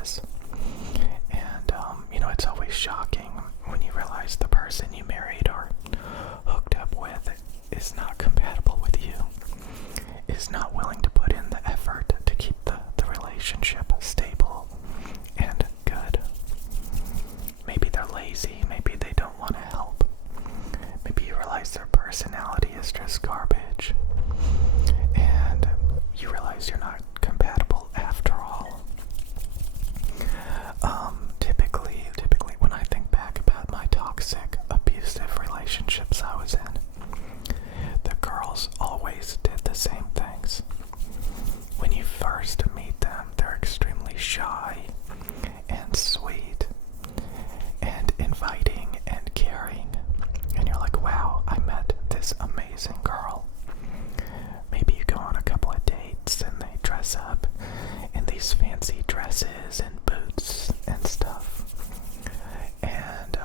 is. And, it's always shocking when you realize the person you married or hooked up with is not compatible with you, is not willing to put in the effort to keep the relationship stable and good. Maybe they're lazy, maybe they don't want to help. Maybe you realize their personality is just garbage, and you realize you're not compatible after all. Typically when I think back about my toxic, abusive relationships I was in, the girls always did the same things. When you first meet them, they're extremely shy and sweet and inviting and caring, and you're like, wow, I met this amazing girl. Maybe you go on a couple of dates and they dress up in these fancy dresses and boots and stuff, and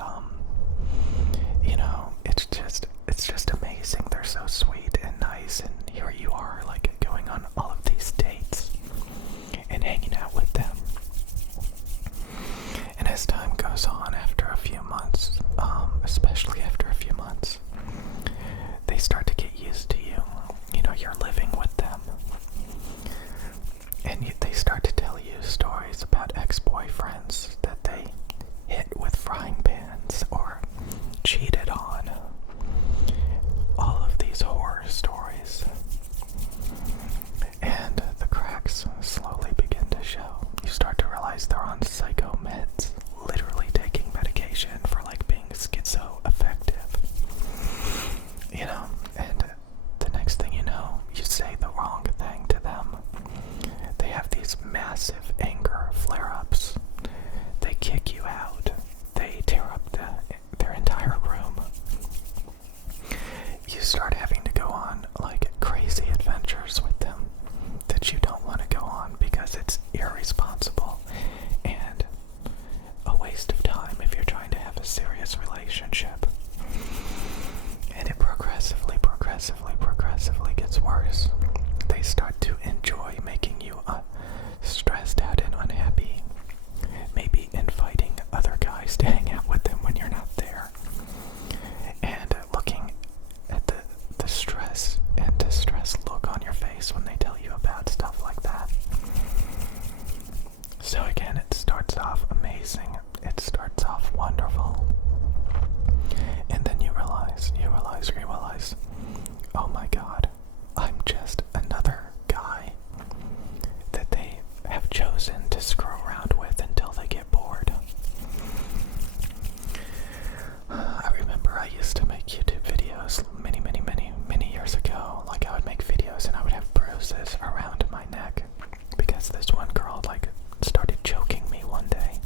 it's just amazing. They're so sweet and nice, and here you are, like, going on all of these dates and hanging out with them. And as time goes on, after a few months, especially after a few months, they start to get used to you. You're living with them. And they start to tell you stories about ex-boyfriends that they hit with frying pans or cheated on. All of these horror stories. And the cracks slowly begin to show. You start to realize they're on psycho meds, literally taking medication for being schizoaffective. And the next thing you know, you say the wrong thing to them. They have these massive anger flare-ups. They kick you out. They tear up their entire room. You start having to go on crazy adventures with them that you don't want to go on because it's irresponsible and a waste of time if you're trying to have a serious relationship. And it progressively gets worse. They start to enjoy making you stressed out and unhappy, maybe inviting other guys to hang out with them when you're not there, and looking at the stress and distress look on your face when they tell you about stuff like that. So again, it starts off amazing, it starts off wonderful, and then you realize, oh my god, I'm just another guy that they have chosen to screw around with until they get bored. I remember I used to make YouTube videos many years ago. I would make videos and I would have bruises around my neck because this one girl started choking me one day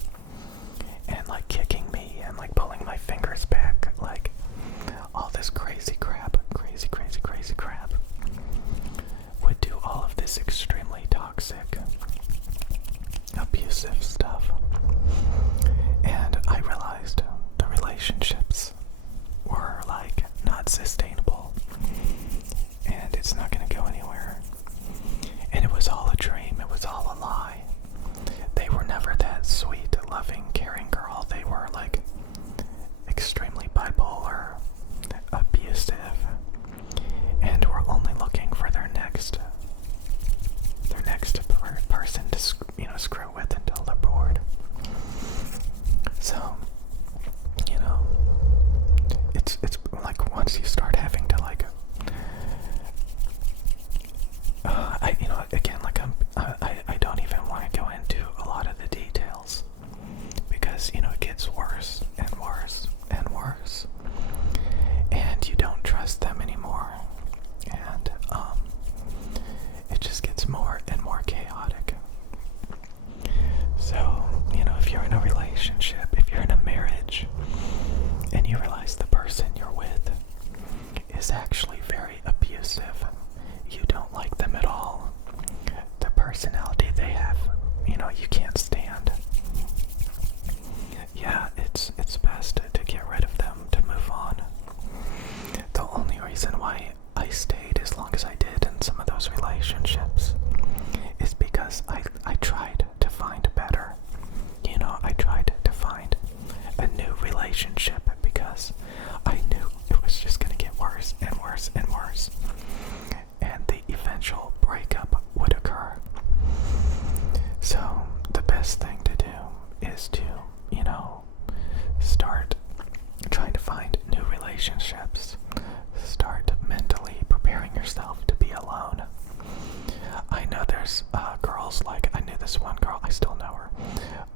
and kicking me and pulling my fingers back, all this crazy crap, would do all of this extremely toxic, abusive stuff. And I realized the relationships were not sustainable, and it's not going to go anywhere. And it was all a dream, it was all a lie. They were never that sweet, loving, caring girl. They were extremely bipolar, abusive, and were only looking for their next there's girls, like, I knew this one girl, I still know her,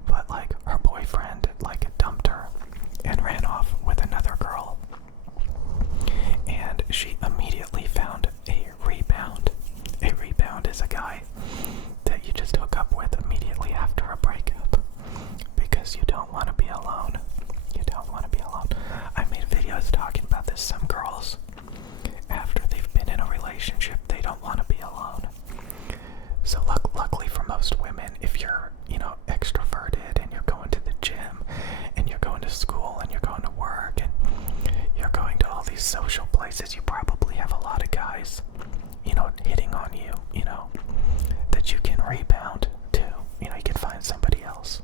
but like her boyfriend like dumped her and ran off with another girl, and she immediately found a rebound. A rebound is a guy that you just hook up with immediately after a breakup because you don't want to be alone. You don't want to be alone. I made videos talking about this. Some girls, after they've been in a relationship, they don't want to be alone. So luckily for most women, if you're, extroverted and you're going to the gym and you're going to school and you're going to work and you're going to all these social places, you probably have a lot of guys, hitting on you, that you can rebound to. You can find somebody else.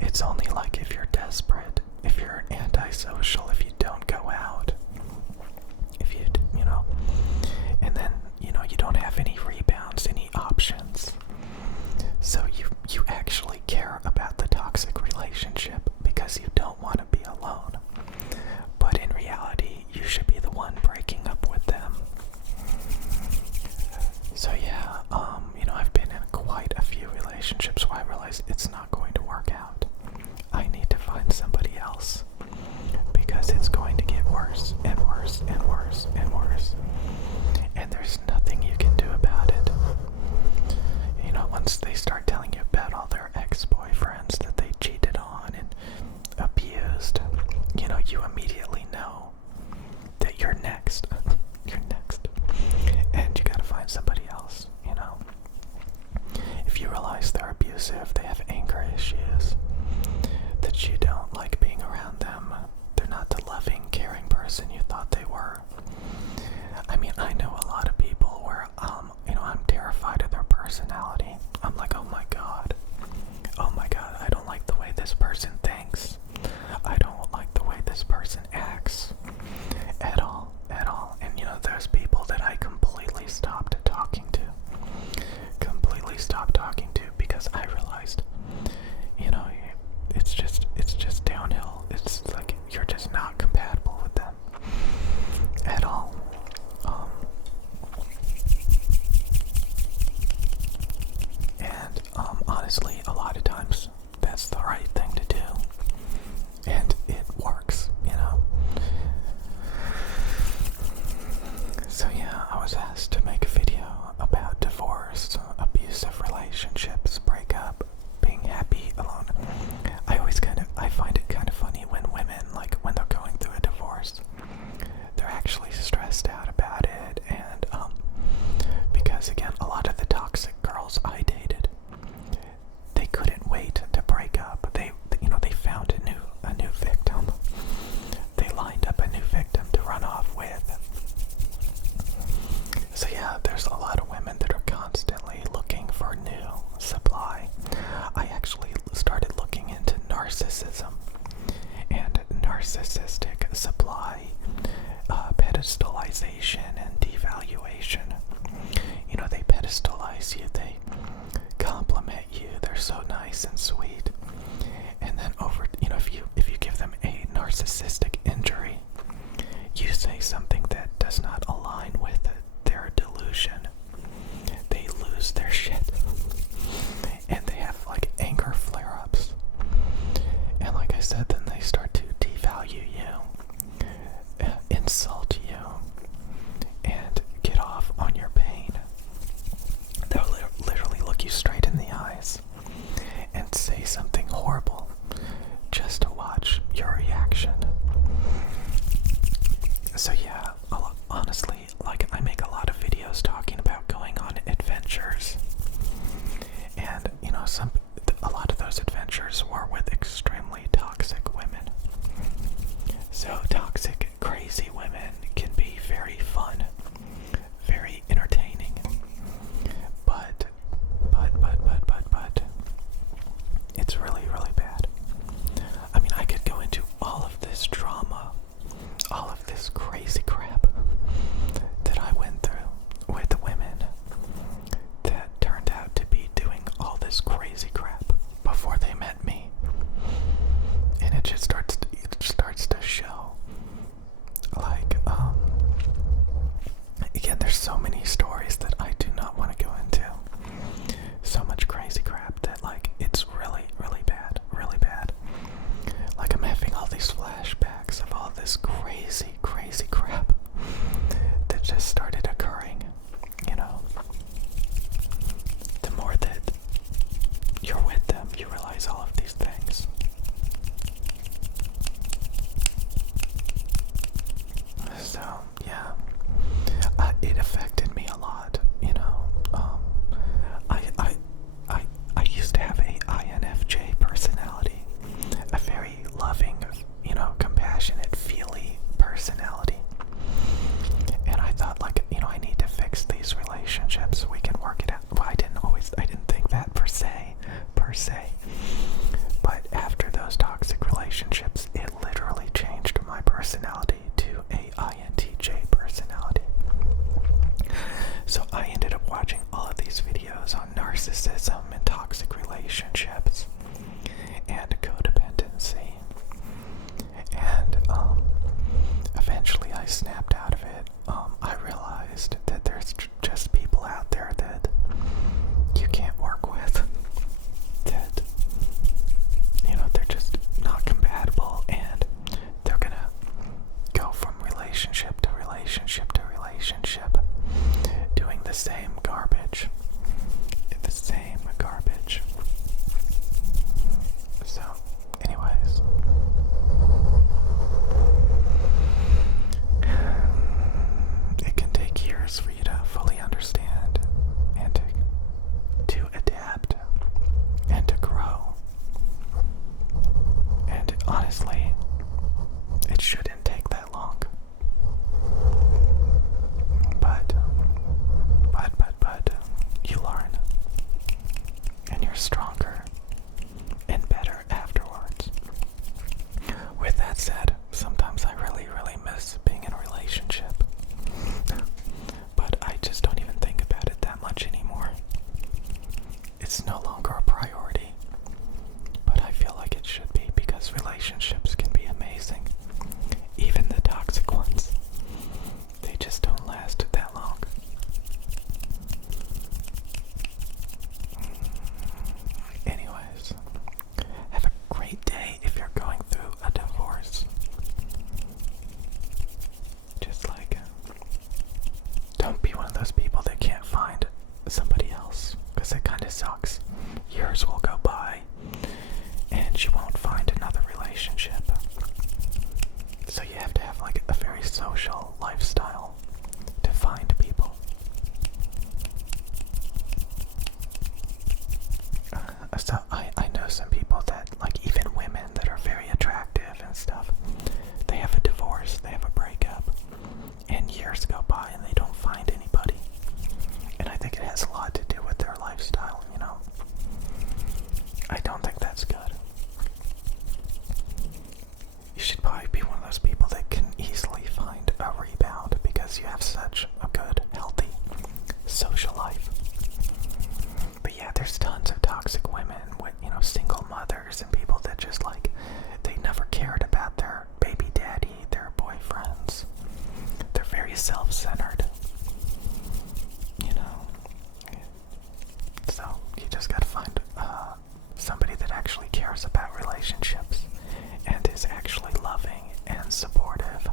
It's only like if you're desperate, if you're antisocial, if you don't go out, if you, and then, you don't have any rebounds, any options. So you actually care about the toxic relationship because you don't want to be alone. But in reality, you should be the one breaking up with them. So yeah, I've been in quite a few relationships where I realized it's not going to work out. I need to find somebody else because it's going to get worse and worse and worse and worse. And there's nothing you can do about it. Once they start telling you about all their ex-boyfriends that they cheated on and abused, you immediately know that you're next. You're next. And you gotta find somebody else, If you realize they're abusive, they have anger issues, that you don't like being around them, they're not the loving, caring person you thought they were. I mean, I know a lot of people where, I'm terrified of their personality. I'm like, oh my god, I don't like the way this person thinks. I don't like the way this person acts at all. And there's people that I completely stopped talking to because I realized, it's just downhill. It's like you're just not compatible with them at all. And honestly, a lot of times that's the right thing to do, and it works, So yeah, I was asked to make a video about divorce, abusive relationships, breakup, being happy alone. I find it kind of funny when women, like when they're going through a divorce, they're actually stressed out about it, and because again, a lot of the toxic girls I dated, they couldn't wait to break up. They found a new victim. They lined up a new victim to run off with. So yeah, there's a lot of women that are constantly looking for new supply. I actually started looking into narcissism and narcissistic supply, pedestalization and devaluation. They pedestalize you, they compliment you, they're so nice and sweet. And then if you give them a narcissistic injury, you say something that does not align with their delusion, they lose their shit. And they have like anger flare-ups. And like I said, then they start to devalue you narcissism and toxic relationships and codependency. And eventually I snapped out of it. I realized that there's just people out there that you can't work with, that, they're just not compatible, and they're gonna go from relationship to relationship to relationship, doing the same garbage. The same garbage. So, anyways. It can take years for you to fully understand and to adapt and to grow. And honestly, it shouldn't take that long. But you learn. And you're stronger and better afterwards. With that said, sometimes I really miss being in a relationship. But I just don't even think about it that much anymore. It's no longer a priority. But I feel like it should be, because relationships can be amazing. Even the toxic ones. They just don't last that long. Anyways, have a great day if you're going through a divorce. Just like, don't be one of those people that can't find somebody else, because it kind of sucks. Years will go by and you won't find another relationship. So you have to have like a very social lifestyle to find people. So I know some people that, like, even women that are very attractive and stuff, they have a divorce, they have a breakup, and years go by and they don't find anybody. And I think it has a lot to do with their lifestyle, I don't think that's good. You should probably be one of those people that can easily find a rebound, because you have such a good, healthy social life. But yeah, there's tons of toxic women with, single mothers and people that just, like, they never cared about their baby daddy, their boyfriends. They're very self-centered. So you just gotta find somebody that actually cares about relationships and is actually loving and supportive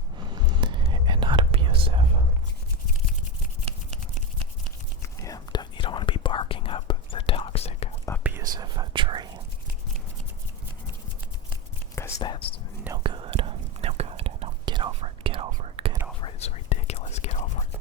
and not abusive. Yeah, you don't want to be barking up the toxic, abusive tree, because that's no good. No, get over it. It's ridiculous. Get over it.